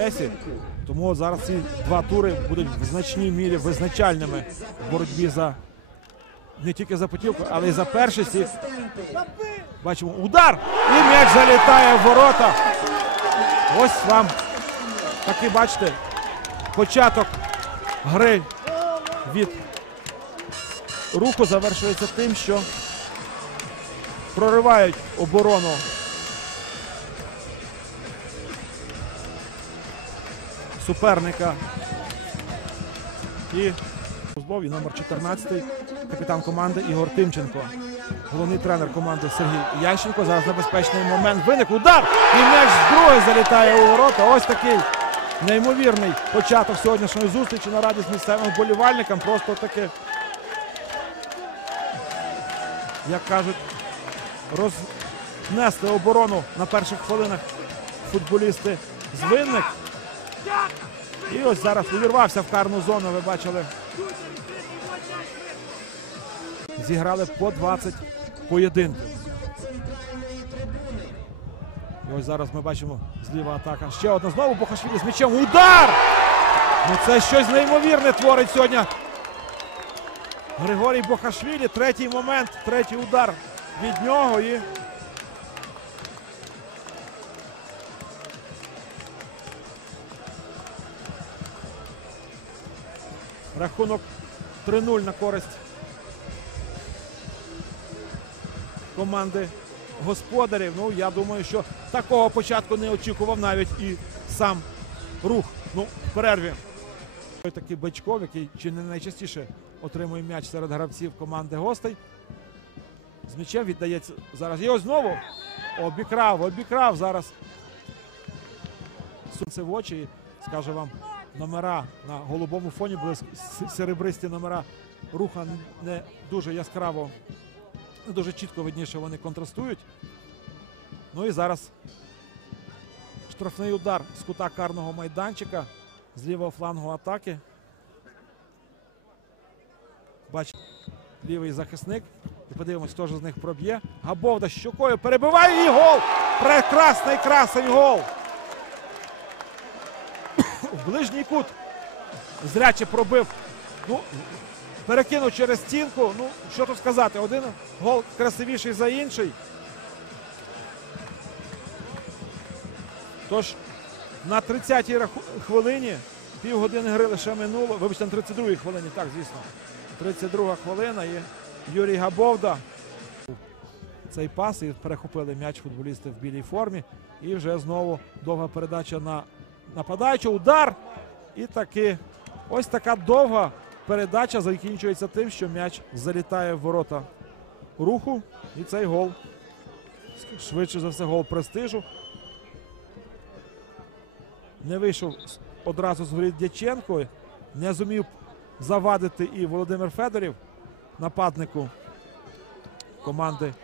Чесі. Тому зараз ці два тури будуть в значній мірі визначальними в боротьбі за не тільки за путівку, але й за першість. Бачимо удар! І м'яч залітає в ворота. Ось вам такий, бачите, початок гри від руху завершується тим, що проривають оборону суперника. І Службовий номер 14, капітан команди Ігор Тимченко. Головний тренер команди Сергій Ященко. Зараз небезпечний момент. Виник удар. І м'яч з другої залітає у ворота. Ось такий неймовірний початок сьогоднішньої зустрічі на радість місцевим вболівальникам. Просто таки, як кажуть, рознесли оборону на перших хвилинах футболісти з винник. І ось зараз увірвався в карну зону. Ви бачили. Зіграли по 20 поєдинків. І ось зараз ми бачимо зліва атака. Ще одна знову Бохашвілі з м'ячем. Удар! Ну це щось неймовірне творить сьогодні. Григорій Бохашвілі. Третій момент, третій удар від нього. І рахунок 3-0 на користь команди господарів. Ну, я думаю, що такого початку не очікував навіть і сам рух. Ну, в перерві. Такий Бачков, який чи не найчастіше отримує м'яч серед гравців команди гостей. З м'ячем віддається зараз. І ось знову обікрав, обікрав зараз. Сонце в очі. І скаже вам, номера на голубому фоні були серебристі номера руха не дуже яскраво не дуже чітко видніше вони контрастують. Ну і зараз штрафний удар з кута карного майданчика з лівого флангу атаки. Бачите, лівий захисник. І подивимось, хто ж з них проб'є. Габовда щокою перебиває і гол! Прекрасний красень гол! Ближній кут. Зряче пробив. Ну, перекинув через стінку. Ну, що тут сказати, один гол красивіший за інший. Тож на 30-й хвилині півгодини гри лише минуло. Вибачте, на 32-й хвилині, так, звісно. 32 хвилина і Юрій Габовда. Цей пас і перехопили м'яч футболісти в білій формі. І вже знову довга передача на нападаючого. Удар. І таки ось така довга передача закінчується тим, що м'яч залітає в ворота руху. І цей гол. Швидше за все, гол престижу. Не вийшов одразу з воріт Дяченко. Не зумів завадити і Володимир Федорів, нападнику команди